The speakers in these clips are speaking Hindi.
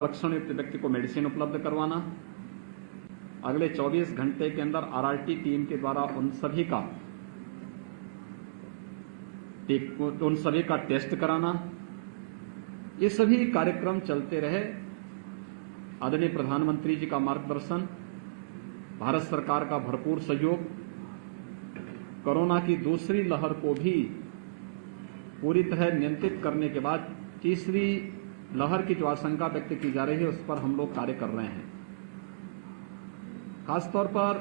लक्षण युक्त व्यक्ति को मेडिसिन उपलब्ध करवाना, अगले 24 घंटे के अंदर आरआरटी टीम के द्वारा उन सभी का टेस्ट कराना, ये सभी कार्यक्रम चलते रहे। आदरणीय प्रधानमंत्री जी का मार्गदर्शन, भारत सरकार का भरपूर सहयोग, कोरोना की दूसरी लहर को भी पूरी तरह नियंत्रित करने के बाद तीसरी लहर की जो आशंका व्यक्त की जा रही है उस पर हम लोग कार्य कर रहे हैं। खासतौर पर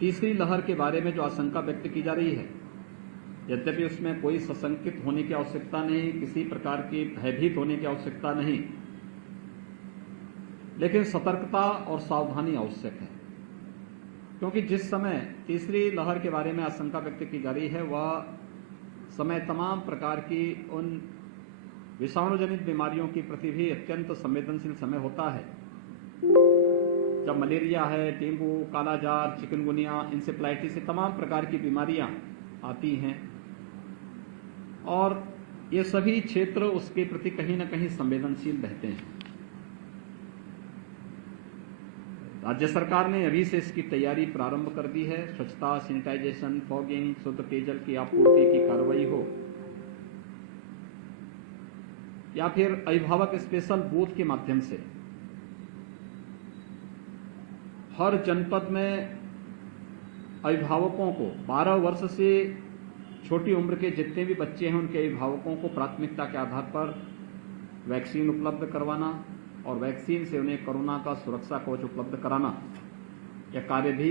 तीसरी लहर के बारे में जो आशंका व्यक्त की जा रही है, यद्यपि उसमें कोई सशंकित होने की आवश्यकता नहीं, किसी प्रकार की भयभीत होने की आवश्यकता नहीं, लेकिन सतर्कता और सावधानी आवश्यक है। क्योंकि जिस समय तीसरी लहर के बारे में आशंका व्यक्त की जा रही है वह समय तमाम प्रकार की उन विषाणुजनित बीमारियों की प्रति भी अत्यंत संवेदनशील समय होता है। जब मलेरिया है, डेंगू, कालाजार, चिकनगुनिया, इंसेफ्लाइटिस, तमाम प्रकार की बीमारियां आती हैं और ये सभी क्षेत्र उसके प्रति कहीं न कहीं संवेदनशील रहते हैं। राज्य सरकार ने अभी से इसकी तैयारी प्रारंभ कर दी है। स्वच्छता, सैनिटाइजेशन, फॉगिंग, शुद्ध पेयजल की आपूर्ति की कार्रवाई हो या फिर अभिभावक स्पेशल बूथ के माध्यम से हर जनपद में अभिभावकों को 12 वर्ष से छोटी उम्र के जितने भी बच्चे हैं उनके अभिभावकों को प्राथमिकता के आधार पर वैक्सीन उपलब्ध करवाना और वैक्सीन से उन्हें कोरोना का सुरक्षा कवच उपलब्ध कराना, यह कार्य भी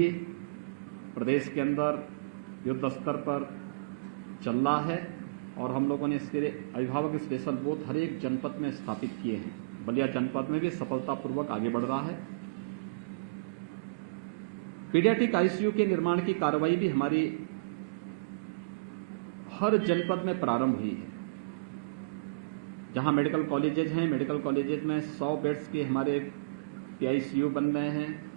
प्रदेश के अंदर युद्ध स्तर पर चल रहा है और हम लोगों ने इसके अभिभावक स्पेशल बूथ हर एक जनपद में स्थापित किए हैं। बलिया जनपद में भी सफलतापूर्वक आगे बढ़ रहा है। पीडियाट्रिक आईसीयू के निर्माण की कार्रवाई भी हमारी हर जनपद में प्रारंभ हुई है। जहां मेडिकल कॉलेजेज हैं, मेडिकल कॉलेजेज में 100 बेड्स के हमारे पीआईसीयू बन रहे हैं।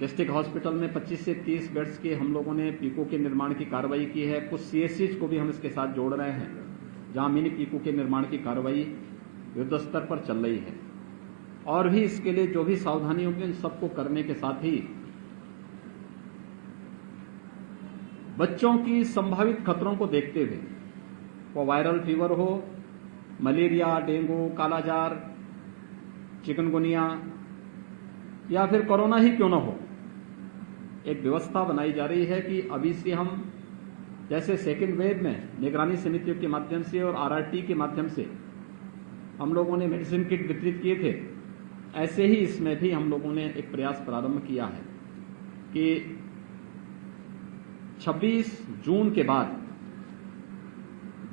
डिस्ट्रिक्ट हॉस्पिटल में 25 से 30 बेड्स के हम लोगों ने पीको के निर्माण की कार्रवाई की है। कुछ सीएससीज को भी हम इसके साथ जोड़ रहे हैं जहां मिनी पीको के निर्माण की कार्रवाई युद्ध स्तर पर चल रही है। और भी इसके लिए जो भी सावधानी होगी उन सबको करने के साथ ही बच्चों की संभावित खतरों को देखते हुए, वो वायरल फीवर हो, मलेरिया, डेंगू, कालाजार, चिकनगुनिया या फिर कोरोना ही क्यों न हो, एक व्यवस्था बनाई जा रही है कि अभी से हम जैसे सेकेंड वेव में निगरानी समितियों के माध्यम से और आरआरटी के माध्यम से हम लोगों ने मेडिसिन किट वितरित किए थे, ऐसे ही इसमें भी हम लोगों ने एक प्रयास प्रारंभ किया है कि 26 जून के बाद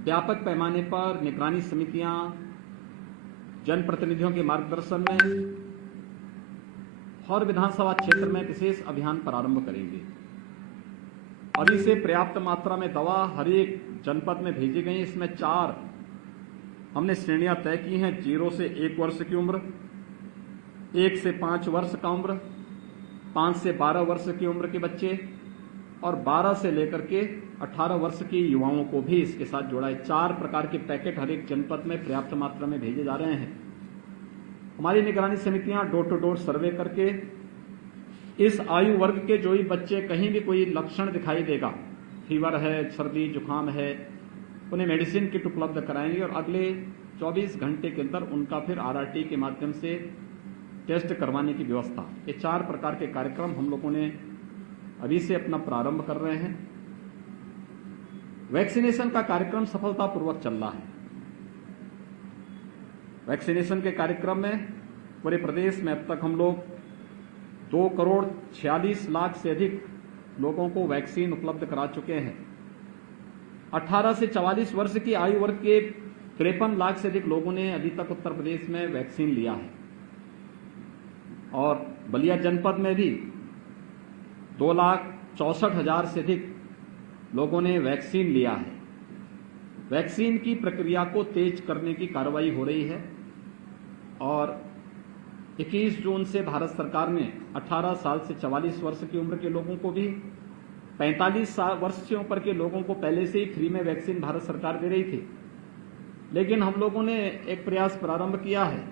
व्यापक पैमाने पर निगरानी समितियां जनप्रतिनिधियों के मार्गदर्शन में हर विधानसभा क्षेत्र में विशेष अभियान प्रारंभ करेंगे। अभी से पर्याप्त मात्रा में दवा हर एक जनपद में भेजी गई। इसमें 4 हमने श्रेणियां तय की हैं: 0 से 1 वर्ष की उम्र, 1 से 5 वर्ष का उम्र, 5 से 12 वर्ष की उम्र के बच्चे और 12 से लेकर के 18 वर्ष के युवाओं को भी इसके साथ जोड़ा है। 4 प्रकार के पैकेट हर एक जनपद में पर्याप्त मात्रा में भेजे जा रहे हैं। हमारी निगरानी समितियां डोर टू डोर सर्वे करके इस आयु वर्ग के जो ही बच्चे कहीं भी कोई लक्षण दिखाई देगा, फीवर है, सर्दी जुकाम है, उन्हें मेडिसिन किट उपलब्ध कराएंगे और अगले 24 घंटे के अंदर उनका फिर आरआरटी के माध्यम से टेस्ट करवाने की व्यवस्था। ये 4 प्रकार के कार्यक्रम हम लोगों ने अभी से अपना प्रारंभ कर रहे हैं। वैक्सीनेशन का कार्यक्रम सफलतापूर्वक चल रहा है। वैक्सीनेशन के कार्यक्रम में पूरे प्रदेश में अब तक हम लोग 2,46,00,000 से अधिक लोगों को वैक्सीन उपलब्ध करा चुके हैं। 18 से 44 वर्ष की आयु वर्ग के 53 लाख से अधिक लोगों ने अभी तक उत्तर प्रदेश में वैक्सीन लिया है और बलिया जनपद में भी 2,64,000 से अधिक लोगों ने वैक्सीन लिया है। वैक्सीन की प्रक्रिया को तेज करने की कार्रवाई हो रही है और 21 जून से भारत सरकार ने 18 साल से 44 वर्ष की उम्र के लोगों को भी, 45 वर्ष से ऊपर के लोगों को पहले से ही फ्री में वैक्सीन भारत सरकार दे रही थी। लेकिन हम लोगों ने एक प्रयास प्रारंभ किया है।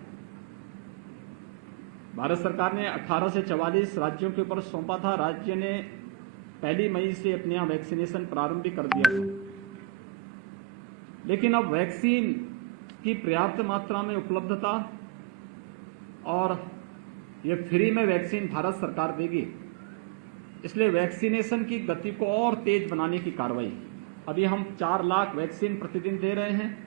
भारत सरकार ने 18 से 44 राज्यों के ऊपर सौंपा था। राज्य ने 1 मई से अपने यहाँ वैक्सीनेशन प्रारंभ भी कर दिया था, लेकिन अब वैक्सीन की पर्याप्त मात्रा में उपलब्धता और ये फ्री में वैक्सीन भारत सरकार देगी, इसलिए वैक्सीनेशन की गति को और तेज बनाने की कार्रवाई। अभी हम 4 लाख वैक्सीन प्रतिदिन दे रहे हैं।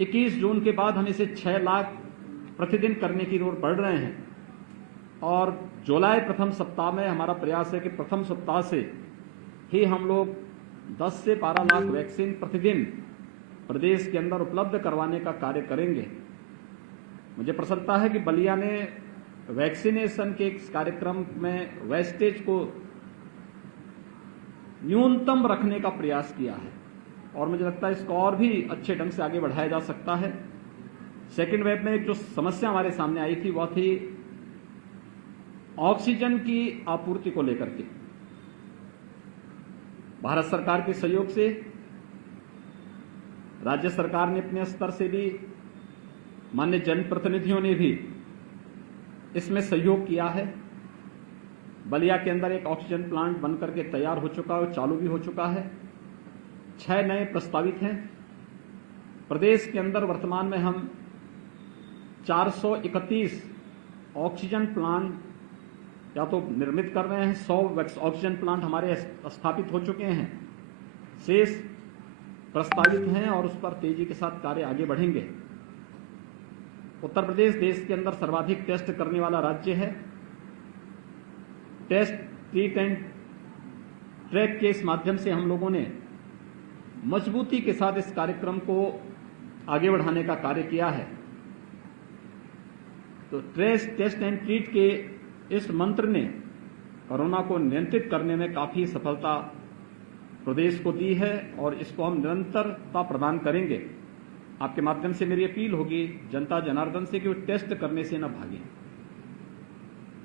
21 जून के बाद हम इसे 6 लाख प्रतिदिन करने की ओर बढ़ रहे हैं और जुलाई प्रथम सप्ताह में हमारा प्रयास है कि प्रथम सप्ताह से ही हम लोग 10 से 12 लाख वैक्सीन प्रतिदिन प्रदेश के अंदर उपलब्ध करवाने का कार्य करेंगे। मुझे प्रसन्नता है कि बलिया ने वैक्सीनेशन के इस कार्यक्रम में वेस्टेज को न्यूनतम रखने का प्रयास किया है और मुझे लगता है इसको और भी अच्छे ढंग से आगे बढ़ाया जा सकता है। सेकेंड वेव में एक जो समस्या हमारे सामने आई थी वह थी ऑक्सीजन की आपूर्ति को लेकर के। भारत सरकार के सहयोग से राज्य सरकार ने अपने स्तर से भी, माननीय जनप्रतिनिधियों ने भी इसमें सहयोग किया है। बलिया के अंदर एक ऑक्सीजन प्लांट बनकर के तैयार हो चुका है, चालू भी हो चुका है। 6 नए प्रस्तावित हैं। प्रदेश के अंदर वर्तमान में हम 431 ऑक्सीजन प्लांट या तो निर्मित कर रहे हैं। 100 ऑक्सीजन प्लांट हमारे स्थापित हो चुके हैं, शेष प्रस्तावित हैं और उस पर तेजी के साथ कार्य आगे बढ़ेंगे। उत्तर प्रदेश देश के अंदर सर्वाधिक टेस्ट करने वाला राज्य है। टेस्ट, ट्रीट एंड ट्रैक के इस माध्यम से हम लोगों ने मजबूती के साथ इस कार्यक्रम को आगे बढ़ाने का कार्य किया है। तो टेस्ट एंड ट्रीट के इस मंत्र ने कोरोना को नियंत्रित करने में काफी सफलता प्रदेश को दी है और इसको हम निरंतरता प्रदान करेंगे। आपके माध्यम से मेरी अपील होगी जनता जनार्दन से कि वो टेस्ट करने से न भागें।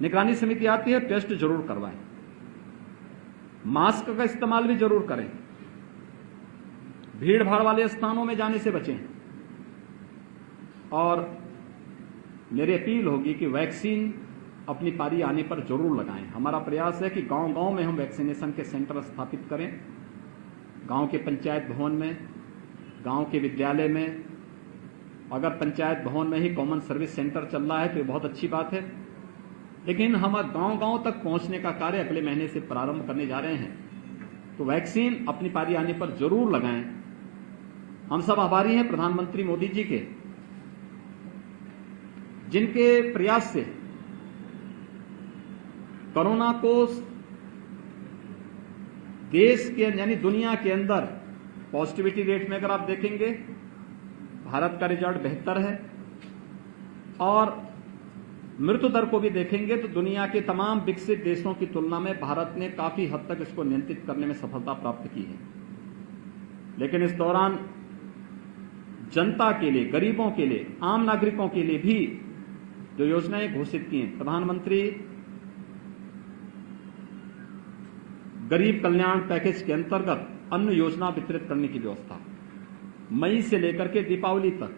निगरानी समिति आती है, टेस्ट जरूर करवाएं, मास्क का इस्तेमाल भी जरूर करें, भीड़ भाड़ वाले स्थानों में जाने से बचें और मेरी अपील होगी कि वैक्सीन अपनी पारी आने पर जरूर लगाएं। हमारा प्रयास है कि गांव-गांव में हम वैक्सीनेशन के सेंटर स्थापित करें। गांव के पंचायत भवन में, गांव के विद्यालय में, अगर पंचायत भवन में ही कॉमन सर्विस सेंटर चल रहा है तो ये बहुत अच्छी बात है, लेकिन हम गांव-गांव तक पहुंचने का कार्य अगले महीने से प्रारंभ करने जा रहे हैं। तो वैक्सीन अपनी पारी आने पर जरूर लगाएं। हम सब आभारी हैं प्रधानमंत्री मोदी जी के, जिनके प्रयास से कोरोना को देश के यानी दुनिया के अंदर पॉजिटिविटी रेट में अगर आप देखेंगे भारत का रिजल्ट बेहतर है और मृत्यु दर को भी देखेंगे तो दुनिया के तमाम विकसित देशों की तुलना में भारत ने काफी हद तक इसको नियंत्रित करने में सफलता प्राप्त की है। लेकिन इस दौरान जनता के लिए, गरीबों के लिए, आम नागरिकों के लिए भी जो योजनाएं घोषित की हैं, प्रधानमंत्री गरीब कल्याण पैकेज के अंतर्गत अन्न योजना वितरित करने की व्यवस्था, मई से लेकर के दीपावली तक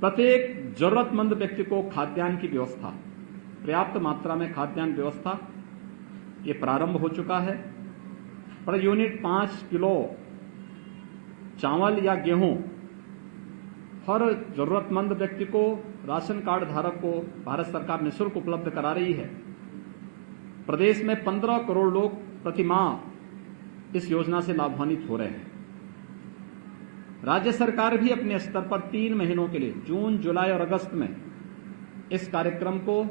प्रत्येक जरूरतमंद व्यक्ति को खाद्यान्न की व्यवस्था, पर्याप्त मात्रा में खाद्यान्न व्यवस्था ये प्रारंभ हो चुका है। पर यूनिट 5 किलो चावल या गेहूं हर जरूरतमंद व्यक्ति को, राशन कार्ड धारक को भारत सरकार निःशुल्क उपलब्ध करा रही है। प्रदेश में 15 करोड़ लोग प्रति माह इस योजना से लाभान्वित हो रहे हैं। राज्य सरकार भी अपने स्तर पर 3 महीनों के लिए, जून, जुलाई और अगस्त में इस कार्यक्रम को,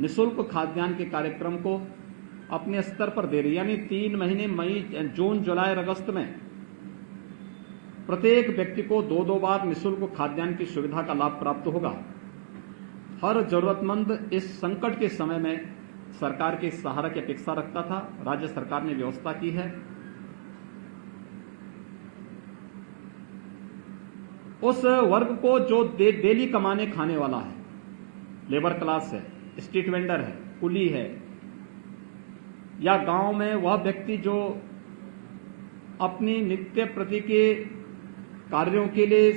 निःशुल्क खाद्यान्न के कार्यक्रम को अपने स्तर पर दे रही है। यानी 3 महीने मई, जून, जुलाई और अगस्त में प्रत्येक व्यक्ति को 2-2 बार निःशुल्क खाद्यान्न की सुविधा का लाभ प्राप्त होगा। हर जरूरतमंद इस संकट के समय में सरकार के सहारा की अपेक्षा रखता था। राज्य सरकार ने व्यवस्था की है। उस वर्ग को जो डेली कमाने खाने वाला है, लेबर क्लास है, स्ट्रीट वेंडर है, कुली है, या गांव में वह व्यक्ति जो अपनी नित्य प्रति के कार्यों के लिए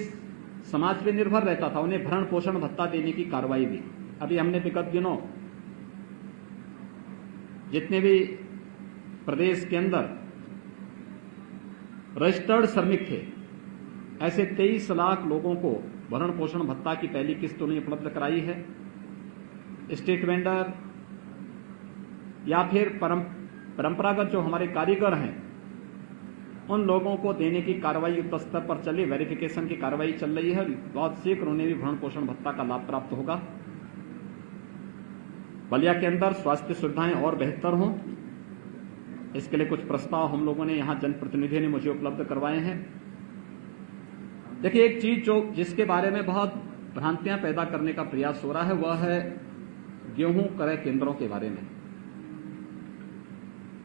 समाज पे निर्भर रहता था, उन्हें भरण पोषण भत्ता देने की कार्रवाई भी अभी हमने विगत दिनों जितने भी प्रदेश के अंदर रजिस्टर्ड श्रमिक थे, ऐसे 23 लाख लोगों को भरण पोषण भत्ता की पहली किस्त उन्हें उपलब्ध कराई है। स्ट्रीट वेंडर या फिर परंपरागत जो हमारे कारीगर हैं, उन लोगों को देने की कार्रवाई युद्ध स्तर पर चली, वेरिफिकेशन की कार्रवाई चल रही है। बहुत शीघ्र उन्हें भी भरण पोषण भत्ता का लाभ प्राप्त होगा। बलिया के अंदर स्वास्थ्य सुविधाएं और बेहतर हों, इसके लिए कुछ प्रस्ताव हम लोगों ने यहां जनप्रतिनिधियों ने मुझे उपलब्ध करवाए हैं। देखिए, एक चीज जिसके बारे में बहुत भ्रांतियां पैदा करने का प्रयास हो रहा है, वह है गेहूं क्रय केंद्रों के बारे में।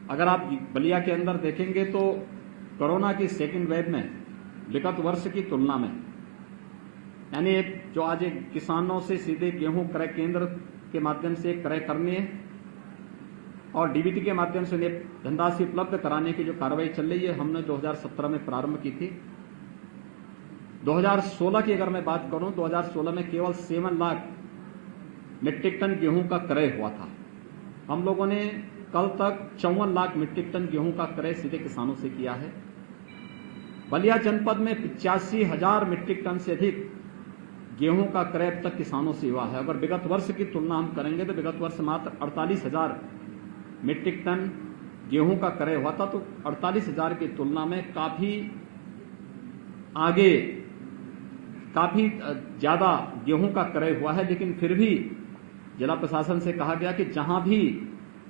अगर आप बलिया के अंदर देखेंगे तो कोरोना की सेकेंड वेव में विगत वर्ष की तुलना में, यानी जो आज एक किसानों से सीधे गेहूं क्रय केंद्र के माध्यम से क्रय करने और डीबीटी के माध्यम से उन्हें धनराशि उपलब्ध कराने की जो कार्रवाई चल रही है, हमने 2017 में प्रारंभ की थी। 2016 की अगर मैं बात करूं, 2016 में केवल 7 लाख मीट्रिक टन गेहूं का क्रय हुआ था। हम लोगों ने कल तक 54 लाख मीट्रिक टन गेहूं का क्रय सीधे किसानों से किया है। बलिया जनपद में 85,000 मीट्रिक टन से अधिक गेहूं का क्रय अब तक किसानों से हुआ है। अगर विगत वर्ष की तुलना हम करेंगे तो विगत वर्ष मात्र 48,000 मीट्रिक टन गेहूं का क्रय हुआ था, तो 48,000 की तुलना में काफी आगे, काफी ज्यादा गेहूं का क्रय हुआ है। लेकिन फिर भी जिला प्रशासन से कहा गया कि जहां भी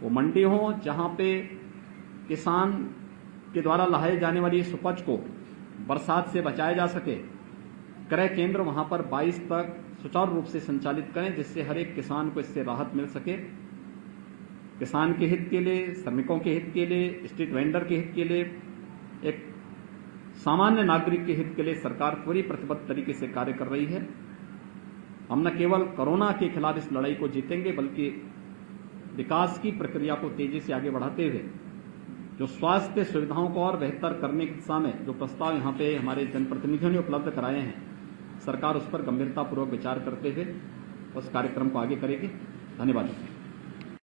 वो मंडी हो, जहां पे किसान के द्वारा लाए जाने वाली इस उपज को बरसात से बचाया जा सके, क्रय केंद्र वहां पर 22 तक सुचारू रूप से संचालित करें, जिससे हर एक किसान को इससे राहत मिल सके। किसान के हित के लिए, श्रमिकों के हित के लिए, स्ट्रीट वेंडर के हित के लिए, एक सामान्य नागरिक के हित के लिए सरकार पूरी प्रतिबद्ध तरीके से कार्य कर रही है। हम न केवल कोरोना के खिलाफ इस लड़ाई को जीतेंगे, बल्कि विकास की प्रक्रिया को तेजी से आगे बढ़ाते हुए जो स्वास्थ्य सुविधाओं को और बेहतर करने की दिशा में जो प्रस्ताव यहाँ पे हमारे जनप्रतिनिधियों ने उपलब्ध कराए हैं, सरकार उस पर गंभीरतापूर्वक विचार करते हुए उस कार्यक्रम को आगे करेगी। धन्यवाद।